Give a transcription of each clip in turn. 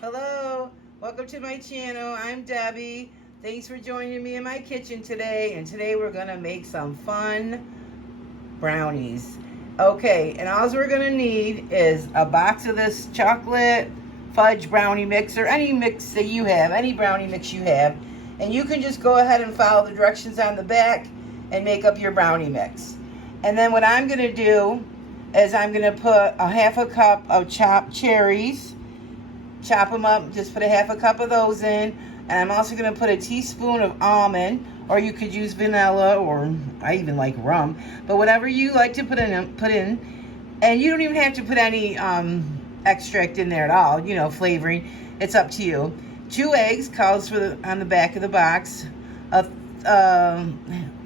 Hello, welcome to my channel. I'm Debbie. Thanks for joining me in my kitchen today. And today we're gonna make some fun brownies. Okay, and all we're gonna need is a box of this chocolate fudge brownie mix, or any mix that you have, any brownie mix you have. And you can just go ahead and follow the directions on the back and make up your brownie mix. And then what I'm gonna do is I'm gonna put a half a cup of chopped cherries. Chop them up, just put a half a cup of those in. And I'm also going to put a teaspoon of almond, or you could use vanilla, or I even like rum. But whatever you like to put in. And you don't even have to put any extract in there at all, you know, flavoring. It's up to you. 2 eggs, calls for on the back of the box. A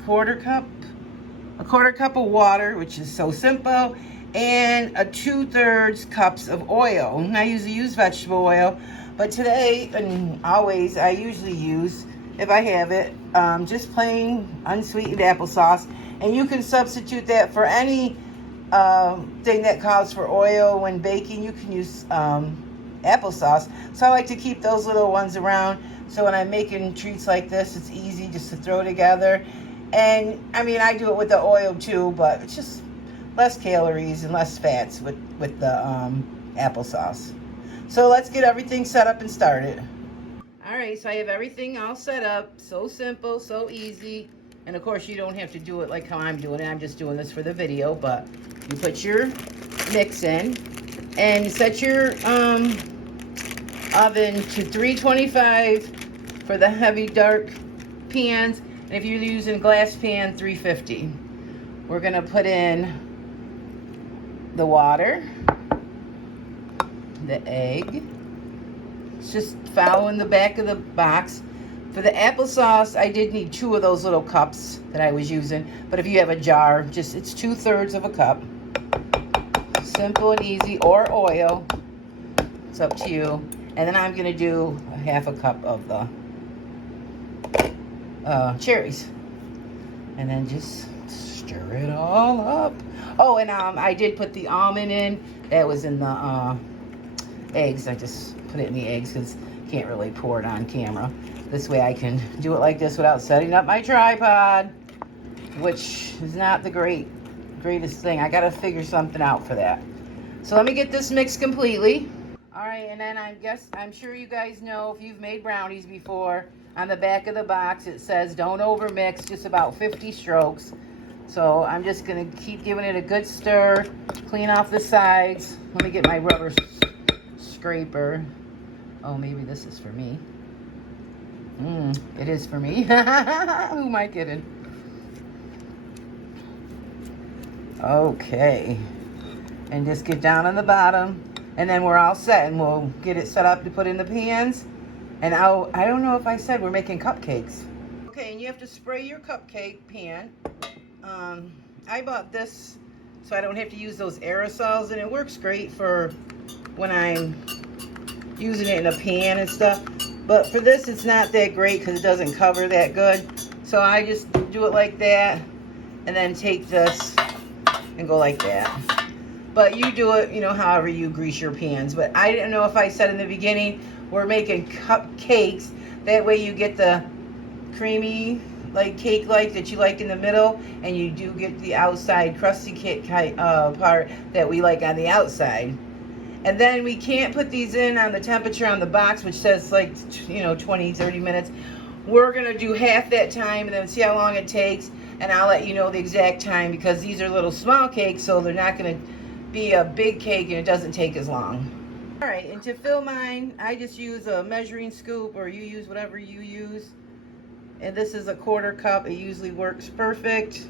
quarter cup of water, which is so simple. And a 2/3 cups of oil. And I usually use vegetable oil, but today and always I usually use, if I have it, just plain unsweetened applesauce. And you can substitute that for any thing that calls for oil when baking. You can use applesauce. So I like to keep those little ones around, so when I'm making treats like this, it's easy just to throw together. And I mean, I do it with the oil too, but it's just less calories and less fats with the applesauce. So let's get everything set up and started. All right, so I have everything all set up. So simple, so easy. And of course, you don't have to do it like how I'm doing it. I'm just doing this for the video. But you put your mix in and set your oven to 325 for the heavy dark pans. And if you're using glass pan, 350. We're gonna put in the water, the egg. It's just following the back of the box. For the applesauce, I did need 2 of those little cups that I was using. But if you have a jar, just it's 2/3 of a cup. Simple and easy, or oil. It's up to you. And then I'm gonna do a half a cup of the cherries. And then just stir it all up. Oh, and I did put the almond in. That was in the eggs. I just put it in the eggs because I can't really pour it on camera. This way I can do it like this without setting up my tripod, which is not the greatest thing. I gotta figure something out for that. So let me get this mixed completely. All right, and then I'm sure you guys know, if you've made brownies before, on the back of the box it says don't overmix, just about 50 strokes. So I'm just gonna keep giving it a good stir, clean off the sides. Let me get my rubber scraper. Oh, maybe this is for me. It is for me. Who am I kidding? Okay. And just get down on the bottom, and then we're all set, and we'll get it set up to put in the pans. And I don't know if I said we're making cupcakes. Okay, and you have to spray your cupcake pan. I bought this so I don't have to use those aerosols, and it works great for when I'm using it in a pan and stuff. But for this, it's not that great because it doesn't cover that good. So I just do it like that, and then take this and go like that. But you do it, you know, however you grease your pans. But I didn't know if I said in the beginning, we're making cupcakes. That way you get the creamy, like cake like that you like in the middle, and you do get the outside crusty cake part that we like on the outside. And then we can't put these in on the temperature on the box, which says like, you know, 20-30 minutes. We're gonna do half that time and then see how long it takes, and I'll let you know the exact time, because these are little small cakes, so they're not gonna be a big cake and it doesn't take as long. All right, and to fill mine, I just use a measuring scoop, or you use whatever you use. And this is a 1/4 cup. It usually works perfect.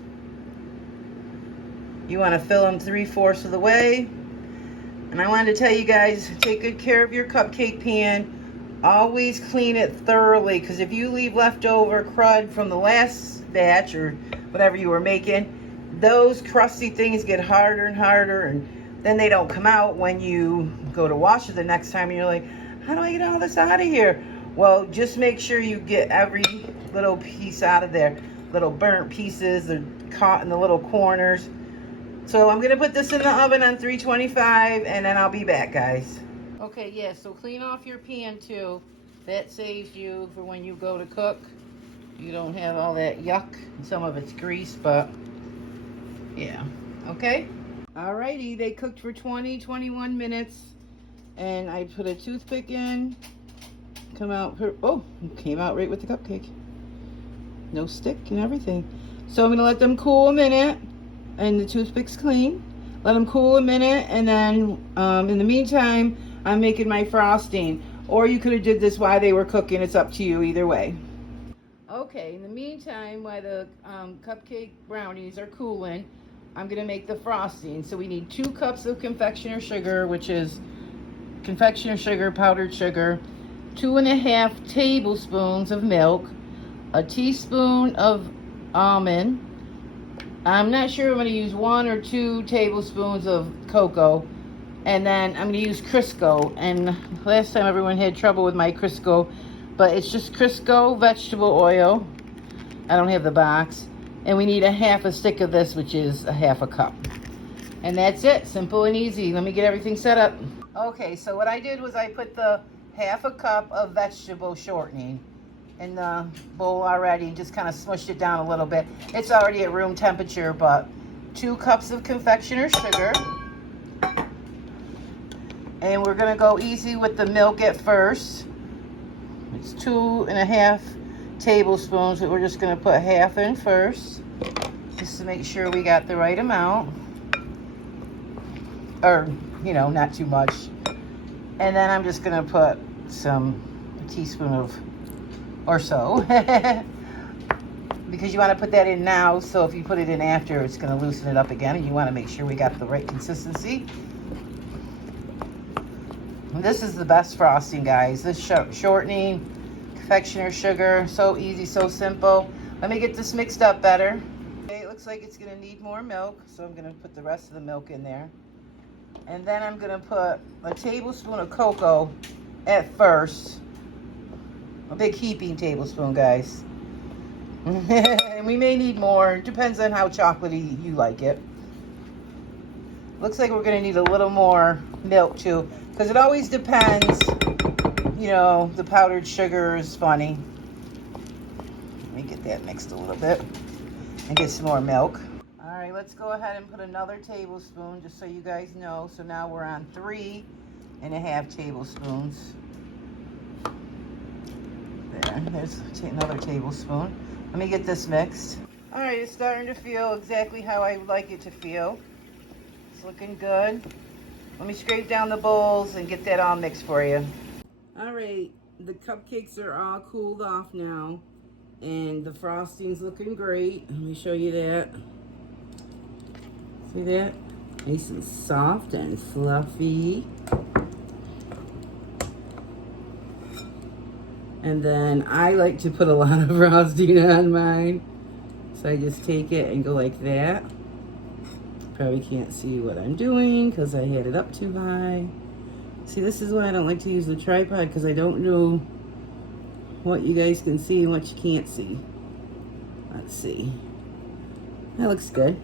You want to fill them 3/4 of the way. And I wanted to tell you guys, take good care of your cupcake pan. Always clean it thoroughly, because if you leave leftover crud from the last batch or whatever you were making, those crusty things get harder and harder, and then they don't come out when you go to wash it the next time, and you're like, how do I get all this out of here? Well, just make sure you get every little piece out of there. Little burnt pieces are caught in the little corners. So I'm going to put this in the oven on 325, and then I'll be back, guys. Okay, yeah, so clean off your pan too. That saves you for when you go to cook. You don't have all that yuck. Some of it's grease, but yeah. Okay? Alrighty, they cooked for 21 minutes. And I put a toothpick in. Came out right with the cupcake. No stick and everything. So I'm gonna let them cool a minute. And the toothpick's clean. Let them cool a minute, and then in the meantime, I'm making my frosting. Or you could have did this while they were cooking. It's up to you either way. Okay, in the meantime, while the cupcake brownies are cooling, I'm gonna make the frosting. So we need 2 cups of confectioner sugar, which is confectioner sugar, powdered sugar, 2.5 tablespoons of milk, a teaspoon of almond. I'm not sure I'm going to use 1 or 2 tablespoons of cocoa. And then I'm going to use Crisco. And last time everyone had trouble with my Crisco. But it's just Crisco vegetable oil. I don't have the box. And we need a half a stick of this, which is a half a cup. And that's it. Simple and easy. Let me get everything set up. Okay, so what I did was I put the half a cup of vegetable shortening in the bowl already. Just kind of smushed it down a little bit. It's already at room temperature, but 2 cups of confectioner sugar. And we're gonna go easy with the milk at first. It's 2.5 tablespoons, but we're just gonna put half in first, just to make sure we got the right amount. Or, you know, not too much. And then I'm just gonna put a teaspoon of or so because you want to put that in now, so if you put it in after, it's going to loosen it up again, and you want to make sure we got the right consistency. And this is the best frosting, guys. This shortening, confectioner sugar, so easy, so simple. Let me get this mixed up better. Okay, it looks like it's going to need more milk, so I'm going to put the rest of the milk in there. And then I'm going to put a tablespoon of cocoa at first. A big heaping tablespoon, guys. And we may need more. Depends on how chocolatey you like it. Looks like we're going to need a little more milk too, because it always depends. You know, the powdered sugar is funny. Let me get that mixed a little bit and get some more milk. All right, let's go ahead and put another tablespoon, just so you guys know. So now we're on 3.5 tablespoons. There's another tablespoon. Let me get this mixed. All right, it's starting to feel exactly how I would like it to feel. It's looking good. Let me scrape down the bowls and get that all mixed for you. All right, the cupcakes are all cooled off now, and the frosting's looking great. Let me show you that. See that? Nice and soft and fluffy. And then I like to put a lot of frosting on mine. So I just take it and go like that. Probably can't see what I'm doing because I had it up too high. See, this is why I don't like to use the tripod, because I don't know what you guys can see and what you can't see. Let's see. That looks good.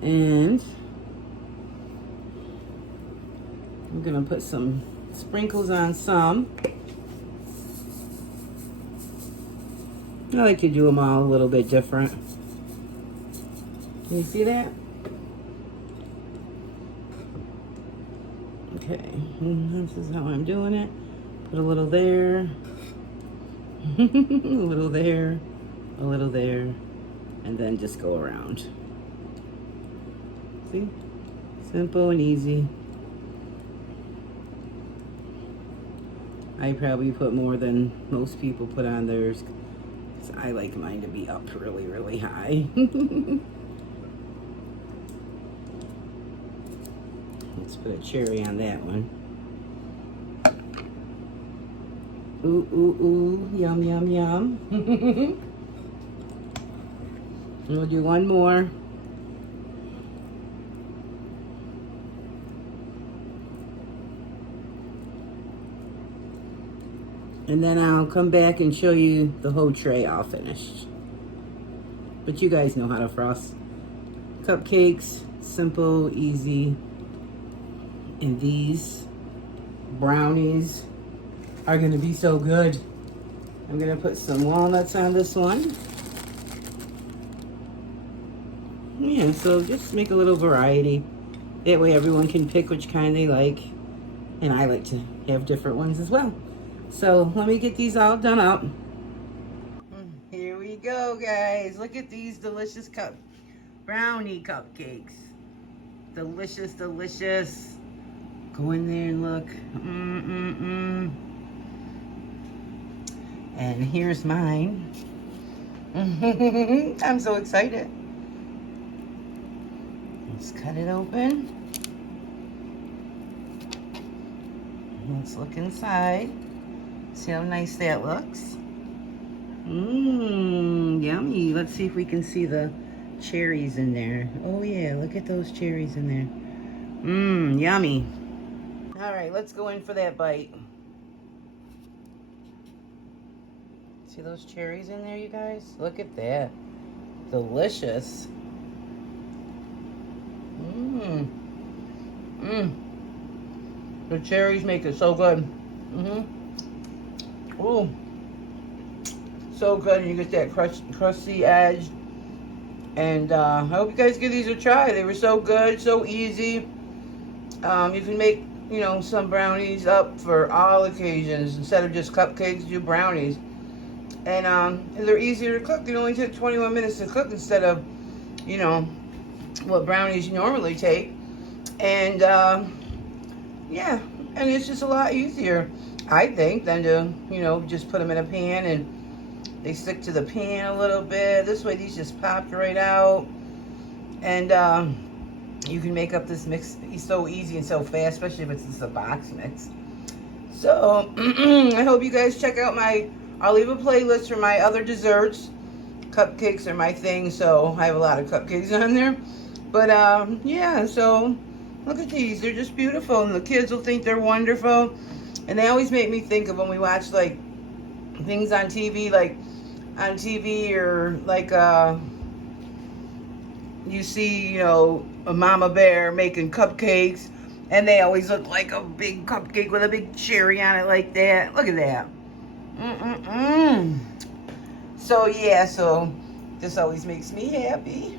And I'm gonna put some sprinkles on some. I like to do them all a little bit different. Can you see that? Okay, this is how I'm doing it. Put a little there, a little there, a little there, and then just go around. See? Simple and easy. I probably put more than most people put on theirs. I like mine to be up really, really high. Let's put a cherry on that one. Ooh, ooh, ooh, yum, yum, yum. And we'll do one more. And then I'll come back and show you the whole tray all finished. But you guys know how to frost cupcakes. Simple, easy. And these brownies are gonna be so good. I'm gonna put some walnuts on this one. Yeah, so just make a little variety. That way everyone can pick which kind they like. And I like to have different ones as well. So let me get these all done up. Here we go, guys. Look at these delicious brownie cupcakes. Delicious, delicious. Go in there and look. And here's mine. I'm so excited. Let's cut it open. Let's look inside. See how nice that looks. Yummy. Let's see if we can see the cherries in there. Oh yeah, look at those cherries in there. Yummy. All right, let's go in for that bite. See those cherries in there, you guys? Look at that. Delicious. The cherries make it so good. Ooh. So good. You get that crusty edge. And I hope you guys give these a try. They were so good, so easy. You can make, you know, some brownies up for all occasions. Instead of just cupcakes, do brownies. And they're easier to cook. They only take 21 minutes to cook instead of, you know, what brownies normally take. And yeah, and it's just a lot easier, I think, than to, you know, just put them in a pan and they stick to the pan a little bit. This way these just popped right out. And you can make up this mix so easy and so fast, especially if it's just a box mix. So I hope you guys check out I'll leave a playlist for my other desserts. Cupcakes are my thing, so I have a lot of cupcakes on there. But yeah, so look at these. They're just beautiful, and the kids will think they're wonderful. And they always make me think of when we watch like things on TV, or like you see, you know, a mama bear making cupcakes, and they always look like a big cupcake with a big cherry on it like that. Look at that. So yeah, so this always makes me happy.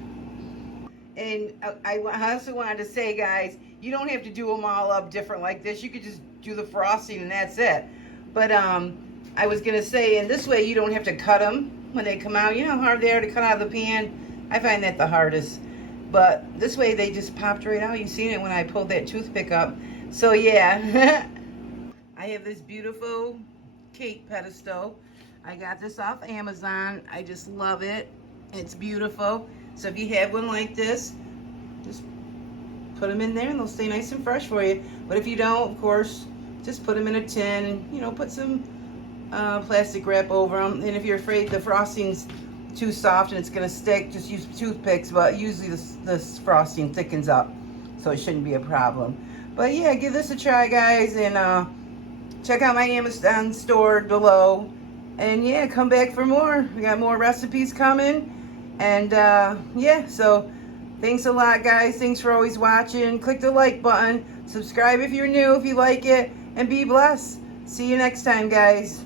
And I also wanted to say, guys, you don't have to do them all up different like this. You could just do the frosting and that's it. But I was going to say, in this way, you don't have to cut them when they come out. You know how hard they are to cut out of the pan? I find that the hardest. But this way, they just popped right out. You seen it when I pulled that toothpick up. So yeah, I have this beautiful cake pedestal. I got this off Amazon. I just love it. It's beautiful. So if you have one like this, just put them in there and they'll stay nice and fresh for you. But if you don't, of course, just put them in a tin and, you know, put some plastic wrap over them. And if you're afraid the frosting's too soft and it's going to stick, just use toothpicks. But usually this frosting thickens up, so it shouldn't be a problem. But yeah, give this a try, guys, and check out my Amazon store below. And yeah, come back for more. We got more recipes coming. And yeah, so thanks a lot, guys. Thanks for always watching. Click the like button. Subscribe if you're new, if you like it. And be blessed. See you next time, guys.